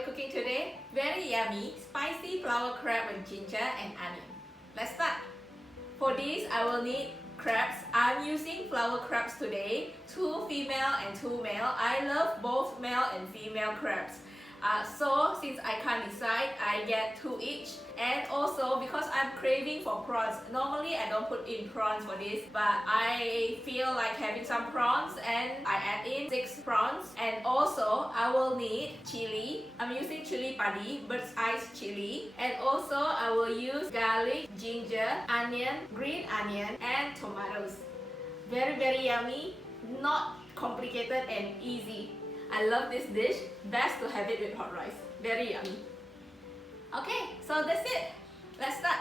we cooking today? Very yummy, spicy flower crab with ginger and onion. Let's start. For this, I will need crabs. I'm using flower crabs today, 2 female and 2 male. I love both male and female crabs. So since I can't decide, I get 2 each. And also because I'm craving for prawns. Normally I don't put in prawns for this, but I feel like having some prawns and I add in 6 prawns. And also I will need chili. I'm using chili padi, bird's eye chili. And also I will use garlic, ginger, onion, green onion and tomatoes. Very yummy, not complicated and easy. I love this dish. Best to have it with hot rice. Very yummy. Okay, so that's it. Let's start.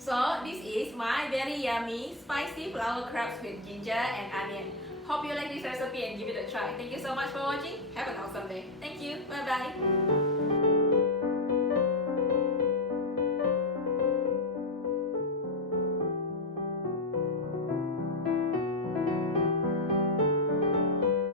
So this is my very yummy spicy flower crabs with ginger and onion. Hope you like this recipe and give it a try. Thank you so much for watching. Have an awesome day. Thank you. Bye bye.